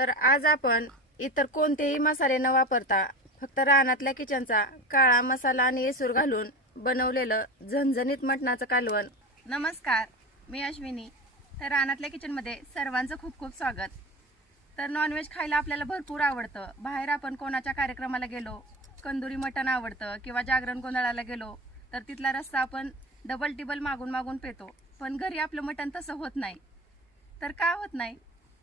तर आज आपण इतर कोणतेही मसाले न वापरता फक्त रानातल्या किचनचा काळा मसाला आणि येसूर घालून बनवलेलं झणझणीत मटणाचं कालवण. नमस्कार मी अश्विनी. तर रानातल्या किचनमध्ये सर्वांचं खूप खूप स्वागत. तर नॉनव्हेज खायला आपल्याला भरपूर आवडतं. बाहेर आपण कोणाच्या कार्यक्रमाला गेलो कंदुरी मटण आवडतं किंवा जागरण गोंधळाला गेलो तर तिथला रस्सा आपण डबल टिबल मागून मागून पेतो. पण घरी आपलं मटण तसं होत नाही. तर का होत नाही?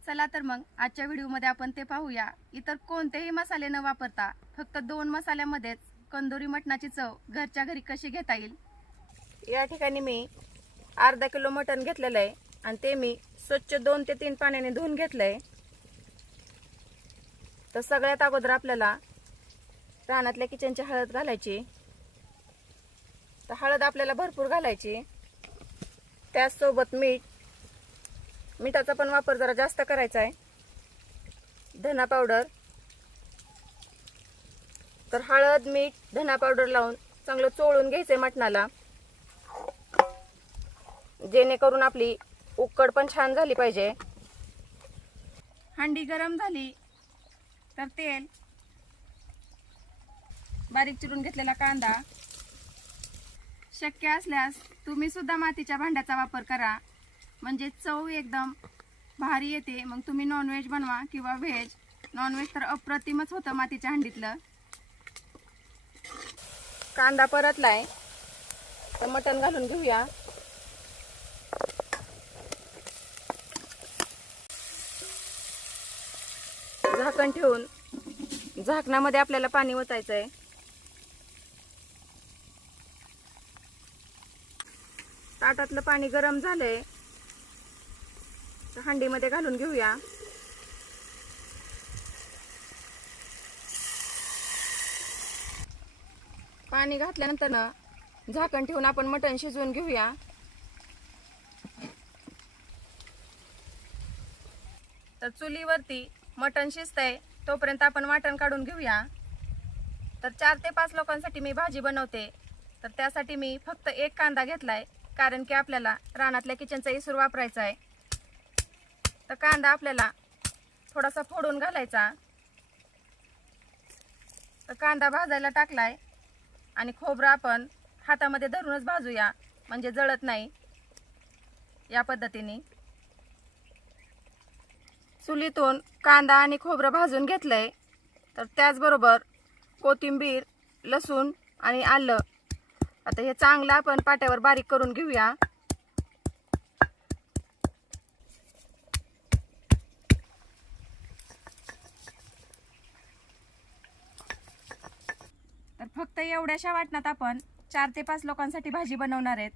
चला तर मग आजच्या व्हिडिओमध्ये आपण ते पाहूया. इतर कोणतेही मसाले न वापरता फक्त दोन मसाल्यामध्येच कंदुरी मटणाची चव घरच्या घरी कशी घेता येईल? या ठिकाणी मी अर्धा किलो मटण घेतलेलं आहे आणि ते मी स्वच्छ दोन ते तीन पाण्याने धुवून घेतलंय. तर सगळ्यात अगोदर आपल्याला रानातल्या किचनची हळद घालायची. तर हळद आपल्याला भरपूर घालायची. त्याचसोबत मीठ मिठाचा पण वापर जरा जास्त करायचा आहे. धना पावडर तर हळद मीठ धना पावडर लावून चांगलं चोळून घ्यायचं आहे मटणाला. जेणेकरून आपली उकड पण छान झाली पाहिजे. हंडी गरम झाली तर तेल. बारीक चिरून घेतलेला कांदा. शक्य असल्यास तुम्ही सुद्धा मातीच्या भांड्याचा वापर करा. म्हणजे चव एकदम भारी येते. मग तुम्ही नॉनव्हेज बनवा किंवा व्हेज नॉनव्हेज तर अप्रतिमच होतं मातीच्या हंडीतलं. कांदा परतलाय. तर मटण घालून घेऊया. झाकण ठेवून झाकणामध्ये आपल्याला पाणी ओतायचं आहे ताटातलं पाणी गरम झालंय. तर हंडीमध्ये घालून घेऊया. पाणी घातल्यानंतर ना झाकण ठेवून आपण मटण शिजवून घेऊया. तर चुलीवरती मटण शिजतंय तोपर्यंत आपण वाटण काढून घेऊया. तर चार ते पाच लोकांसाठी मी भाजी बनवते. तर त्यासाठी मी फक्त एक कांदा घेतलाय कारण की आपल्याला रानातल्या किचनचा इसूर वापरायचा आहे. तर कांदा आपल्याला थोडासा फोडून घालायचा. तर कांदा भाजायला टाकलाय आणि खोबरं आपण हातामध्ये धरूनच भाजूया म्हणजे जळत नाही या पद्धतीने. चुलीतून कांदा आणि खोबरं भाजून घेतलंय तर त्याचबरोबर कोथिंबीर लसूण आणि आलं. आता हे चांगलं आपण पाट्यावर बारीक करून घेऊया. फक्त एवढ्याशा वाटणात आपण चार ते पाच लोकांसाठी भाजी बनवणार आहेत.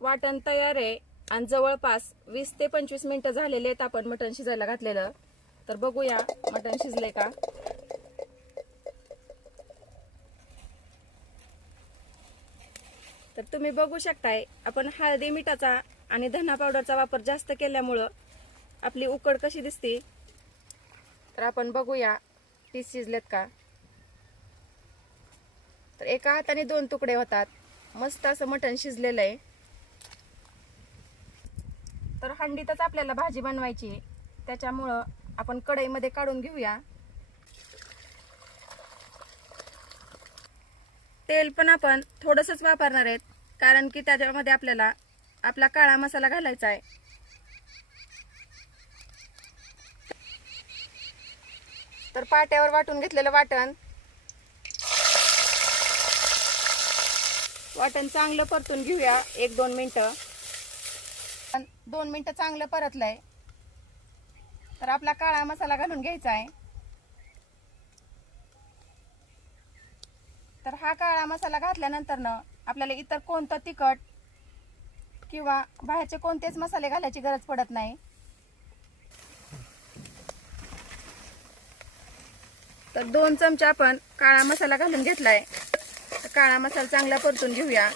वाटण तयार आहे आणि जवळपास वीस ते पंचवीस मिनिटं झालेले आहेत आपण मटण शिजायला घातलेलं. तर बघूया मटण शिजले का? तर तुम्ही बघू शकताय आपण हळदी मिठाचा आणि धना पावडरचा वापर जास्त केल्यामुळं आपली उकड कशी दिसते? तर आपण बघूया पीस शिजलेत का? तर एका हाताने दोन तुकडे होतात. मस्त असं मटण शिजलेलं आहे. तर हंडीतच आपल्याला भाजी बनवायची त्याच्यामुळं आपण कढईमध्ये काढून घेऊया. तेल पण आपण थोडंसंच वापरणार आहेत कारण की त्याच्यामध्ये आपल्याला आपला काळा मसाला घालायचा आहे. तर पाट्यावर वाटून घेतलेलं वाटण वाटण चांगलं परतून घेऊया. एक दोन मिनटं. पण दोन मिनटं चांगलं परतलंय. तर आपला काळा मसाला घालून घ्यायचा आहे. तर हा काळा मसाला घातल्यानंतर न आपल्याला इतर कोणतं तिखट किंवा बाहेरचे कोणतेच मसाले घालायची गरज पडत नाही. तर दोन चमचे आपण काळा मसाला घालून घेतलाय. तर काळा मसाला चांगला परतून घेऊया.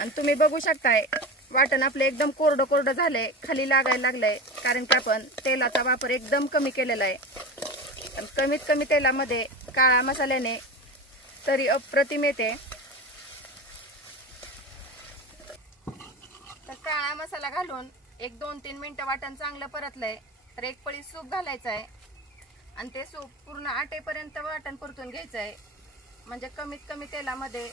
आणि तुम्ही बघू शकताय वाटण आपलं एकदम कोरडं कोरडं झालंय खाली लागायला लागलंय कारण की आपण तेलाचा वापर एकदम कमी केलेला आहे. कमीत कमी तेलामध्ये काळा मसाल्याने तरी अप्रतिम येते. तर काळा मसाला घालून एक दोन तीन मिनटं वाटण चांगलं परतलंय तर एक पळी सूप घालायचं आहे आणि ते सूप पूर्ण आटेपर्यंत वाटण परतून घ्यायचं आहे म्हणजे कमीत कमी तेलामध्ये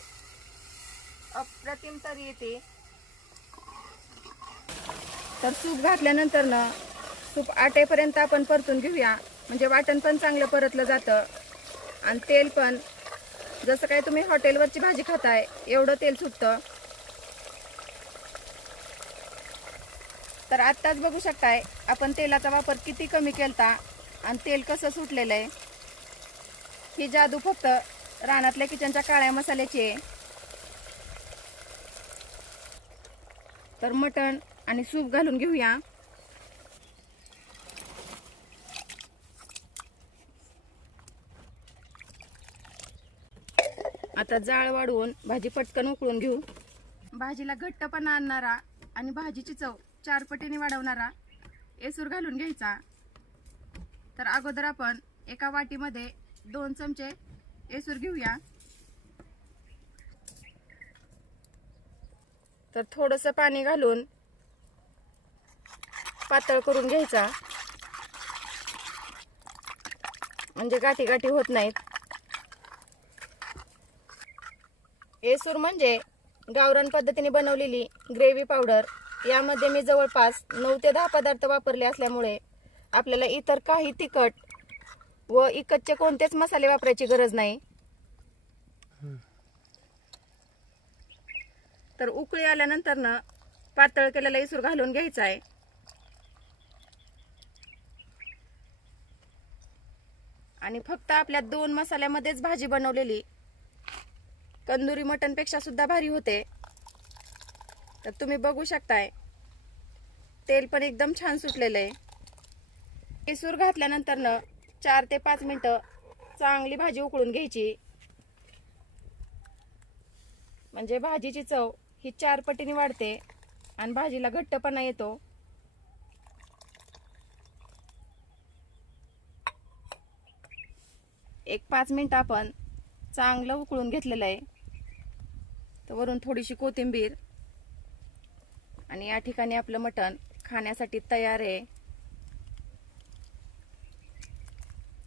अप्रतिम तरी येते. तर सूप घातल्यानंतर ना सूप आटेपर्यंत आपण परतून घेऊया. म्हणजे वाटण पण चांगलं परतलं जातं. आणि तेल पण जसं काय तुम्ही हॉटेलवरची भाजी खाताय एवढं तेल सुटतं. तर आत्ताच बघू शकताय आपण तेलाचा वापर किती कमी केलता. आणि तेल कसं सुटलेलं आहे? ही जादू फक्त रानातल्या किचनच्या काळ्या मसाल्याची आहे. तर मटण आणि सूप घालून घेऊया. आता जाळ वाढवून भाजी पटकन उकळून घेऊ. भाजीला घट्टपणा आणणारा आणि भाजीची चव चार पटीने वाढवणारा एसूर घालून घ्यायचा. तर अगोदर आपण एका वाटीमध्ये दोन चमचे येसूर घेऊया. तर थोडंसं पाणी घालून पातळ करून घ्यायचा. म्हणजे गाठी गाठी होत नाहीत. येसूर म्हणजे गावरान पद्धतीने बनवलेली ग्रेव्ही पावडर. यामध्ये मी जवळपास नऊ ते दहा पदार्थ वापरले असल्यामुळे आपल्याला इतर काही तिखट व इकतचे कोणतेच मसाले वापरायची गरज नाही. तर उकळी आल्यानंतर ना पातळ केलेला इसूर घालून घ्यायचा आहे. आणि फक्त आपल्या दोन मसाल्यामध्येच भाजी बनवलेली. तंदुरी मटनपेक्षा सुद्धा भारी होते. तर तुम्ही बघू शकताय. तेल पण एकदम छान सुटलेलं आहे. इसूर घातल्यानंतर न चार ते पाच मिनटं चांगली भाजी उकळून घ्यायची. म्हणजे भाजीची चव ही चार पटीने वाढते आणि भाजीला घट्टपणा येतो. एक पाच मिनटं आपण चांगलं उकळून घेतलेलं आहे. तर वरून थोडीशी कोथिंबीर आणि या ठिकाणी आपलं मटण खाण्यासाठी तयार आहे.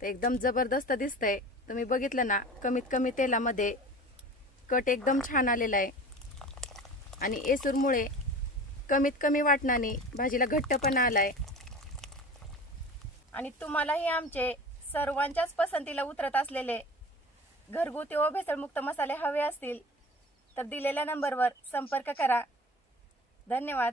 तर एकदम जबरदस्त दिसतंय. तुम्ही बघितलं ना कमीत कमी तेलामध्ये कट एकदम छान आलेला आहे. आणि एसूरमुळे कमीत कमी वाटणाने भाजीला घट्टपणा आलाय. आणि तुम्हालाही आमचे सर्वांच्याच पसंतीला उतरत असलेले घरगुती व भेसळमुक्त मसाले हवे असतील तर दिलेल्या नंबरवर संपर्क करा. धन्यवाद.